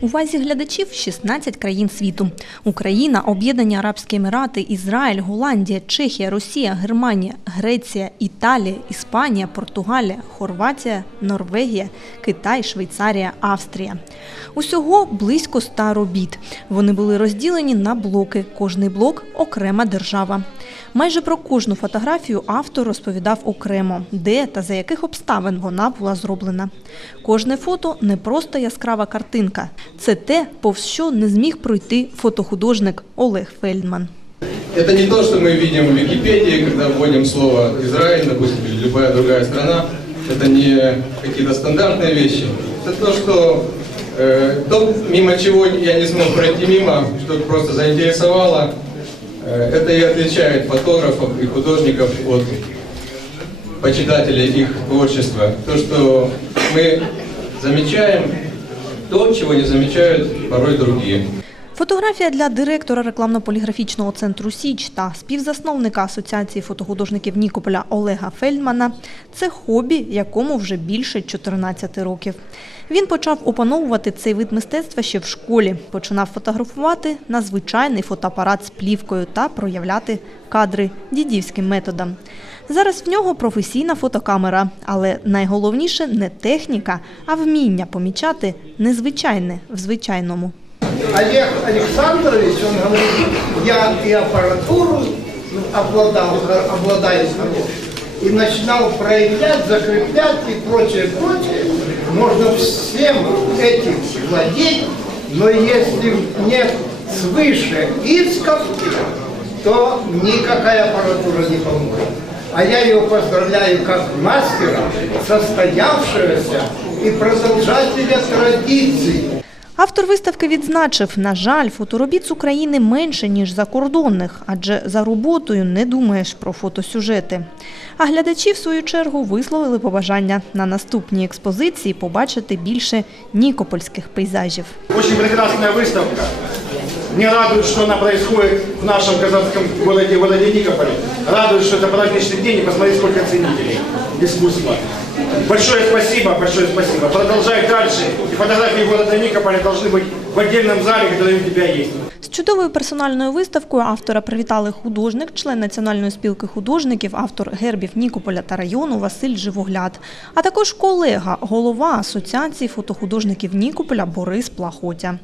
Увазі глядачів 16 країн світу. Україна, Об'єднані Арабські Емірати, Ізраїль, Голландія, Чехія, Росія, Германія, Греція, Італія, Іспанія, Португалія, Хорватія, Норвегія, Китай, Швейцарія, Австрія. Усього близько ста робіт. Вони були розділені на блоки. Кожний блок окрема держава. Майже про кожну фотографію автор розповідав окремо, де та за яких обставин вона була зроблена. Кожне фото не просто яскрава картинка. Це те, повз що не зміг пройти фотохудожник Олег Фельдман. Это не то, что мы видим в Википедии, когда вводим слово Израиль, допустим, или любая другая страна. Это не какие-то стандартные вещи. Это то, что э, то, мимо чего я не смог пройти мимо, что просто заинтересовало. Э, это и отличает фотографов и художников от почитателей их творчества. То, что мы замечаем то, чего не замечают порой другие. Фотографія для директора рекламно-поліграфічного центру Січ та співзасновника Асоціації фотохудожників Нікополя Олега Фельдмана це хобі, якому вже більше 14 років. Він почав опановувати цей вид мистецтва ще в школі. Починав фотографувати на звичайний фотоапарат з плівкою та проявляти кадри дідівським методом. Зараз в нього професійна фотокамера, але найголовніше не техніка, а вміння помічати незвичайне в звичайному. Олег Александрович, он говорит, я и аппаратуру ну, обладал, обладаю и начинал проявлять, закреплять и прочее, прочее. Можно всем этим владеть, но если нет свыше исков, то никакая аппаратура не поможет. А я его поздравляю как мастера, состоявшегося и продолжателя традиций. Автор виставки відзначив, на жаль, фоторобіт з України менше, ніж закордонних, адже за роботою не думаєш про фотосюжети. А глядачі, в свою чергу, висловили побажання на наступній експозиції побачити більше нікопольських пейзажів. Очень прекрасная выставка. Мне радует, что она происходит в нашем казахском городе, городе Никополе. Радует, что это праздничный день, и посмотри, сколько ценителей искусства. Большое спасибо, большое спасибо. Продолжай дальше. И фотографии города Никополя должны быть в отдельном зале, который у тебя есть. Чудовою персональною виставкою автора привітали художник, член Національної спілки художників, автор гербів Нікополя та району Василь Живогляд, а також колега, голова Асоціації фотохудожників Нікополя Борис Плахотя.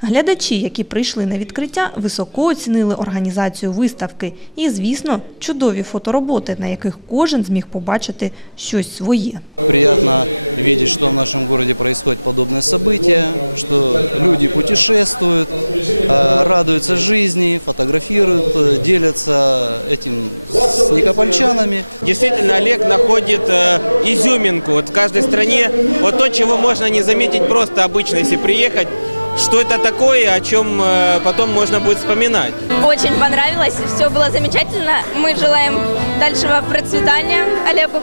Глядачі, які прийшли на відкриття, високо оцінили організацію виставки і, звісно, чудові фотороботи, на яких кожен зміг побачити щось своє. Приятно видеть, что в нашем городе происходит подобное событие, что люди путешествуют, э, радуются жизни, фотографируют, э, делятся этим с никопольчанами. Действительно, Олег находит э, изюминку вот в каждой стране, вот то, чего можно не заметить просто обычно, если приехать, что это такое, о чем э, потом можно будет вспоминать. Очень понравилось, все было замечательно. Мы желаем дальшего процветания Олегу.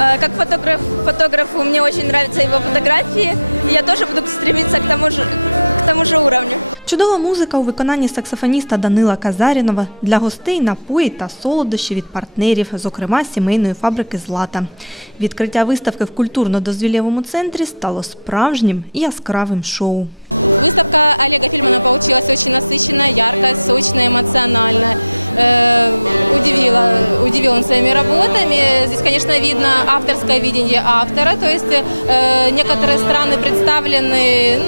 Э, Как фотограф, фотографу мне очень нравятся его фотографии. И Я тоже буду стремиться к тому же, к тому же уровню. Чудова музика у виконанні саксофоніста Данила Казарінова для гостей напої та солодощі від партнерів, зокрема сімейної фабрики Злата. Відкриття виставки в культурно-дозвілєвому центрі стало справжнім і яскравим шоу. Выставка Олега Фильмана получилась очень насыщенная, яркая, сочная, эмоциональная. Э, удивила, удивил он своими работами. Здесь, конечно, видно авторское видение автора, то есть э, некоторые страны представлены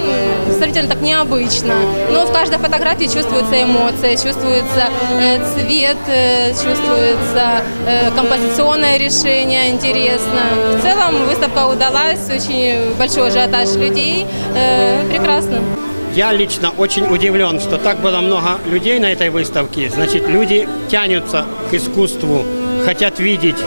ну, сравнительно так необычно. Но в каждой фотографии чувствуется эмоция, чувствуется э, цвет, э, чувствуется э, композиционное решение, интересно. В целом выставка удалась, очень большой ажиотаж людей. Э, прекрасно. Я лично очень удивлен, что так было много людей на этой выставке. Значит, люди тянутся к искусству, хотят видеть.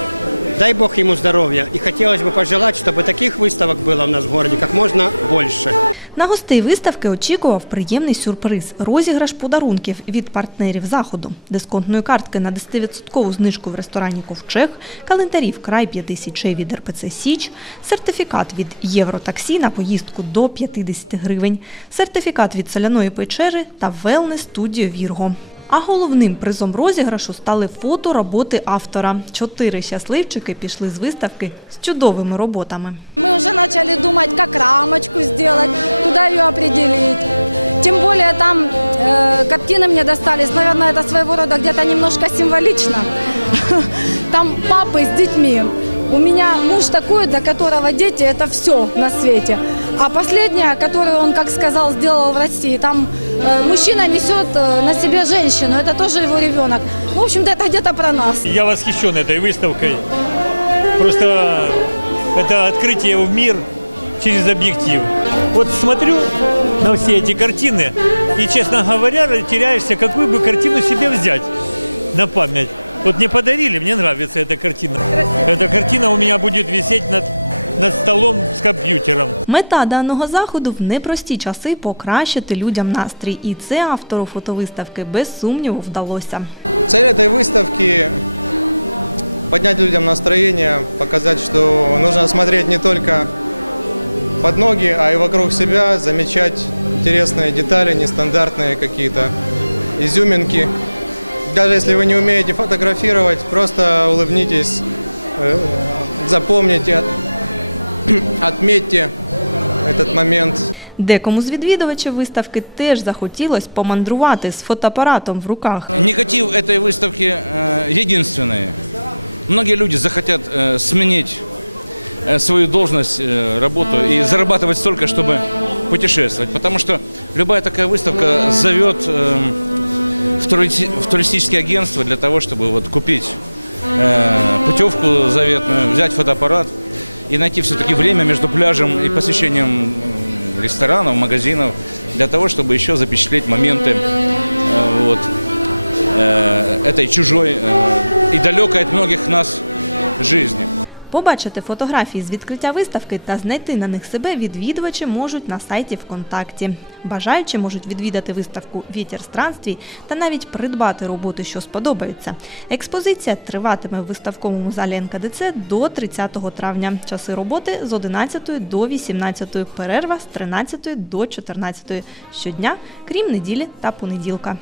Дай Бог ему здоровья. И хотелось бы пожелать, чтобы таких выставок было у нас в городе как можно больше. На гостей виставки очікував приємний сюрприз – розіграш подарунків від партнерів заходу, дисконтної картки на 10% знижку в ресторані «Ковчег», календарів «Край 5 від РПЦ «Січ», сертифікат від «Євротаксі» на поїздку до 50 гривень, сертифікат від соляної печери та велнес-студію «Вірго». А головним призом розіграшу стали фото роботи автора. Чотири щасливчики пішли з виставки з чудовими роботами. Уже начали думать, как рамочку сделать, куда ее определить. Тем более там э, картины мне достались, наверное, это своего рода где-то немножко символично. Там папы с детьми. У меня муж такой, для которого дети это все на свете. А последняя, которую он, как сказал, сделал в России, там э, мужчина несет э, на себе женщину, это тоже его ребенок. В общем-то, это где-то про нас. Я восхищен этой выставкой. Просто это открытие в мир через объектив. Вот смотрю на все эти картины и, честно говоря, теряешься, какую бы картину себе взять на память. Вот мне подарили, мне нравится эта картина. Эта картина у меня будет висеть над, над столом с компьютером. Мета даного заходу в непрості часи покращити людям настрій. І це автору фотовиставки без сумніву вдалося. Цель этой выставки – поднять людям настроение, показать, что нужно смотреть не только под ноги, а и вокруг себя, замечать интересные детали, нестандартные какие-то изюминки. Даже если вы не умеете фотографировать, просто улыбнитесь, э, запомните, отметьте этот момент. Декому з відвідувачів виставки теж захотілось помандрувати з фотоапаратом в руках. Негатив этой выставки э, единственный. Многие люди захотят э, сменить э, свою должность, э, работу и зарабатывать столько, чтобы путешествовать. Потому что любая такая выставка зовет э, в, тури- в туристические агентства для того, чтобы вот купить э, путевку заветную, взять фотоаппарат и найти все-таки время между пляжем и посещением ресторанов, магазинов, для того, чтобы еще запечатлеть моменты э, вот, э, этой чужой э, и далекой от многих нас жизни. Побачити фотографії з відкриття виставки та знайти на них себе відвідувачі можуть на сайті ВКонтакті. Бажаючі можуть відвідати виставку Вітер странствій та навіть придбати роботи, що сподобаються. Експозиція триватиме в виставковому залі НКДЦ до 30 травня. Часи роботи з 11 до 18, перерва з 13 до 14 щодня, крім неділі та понеділка.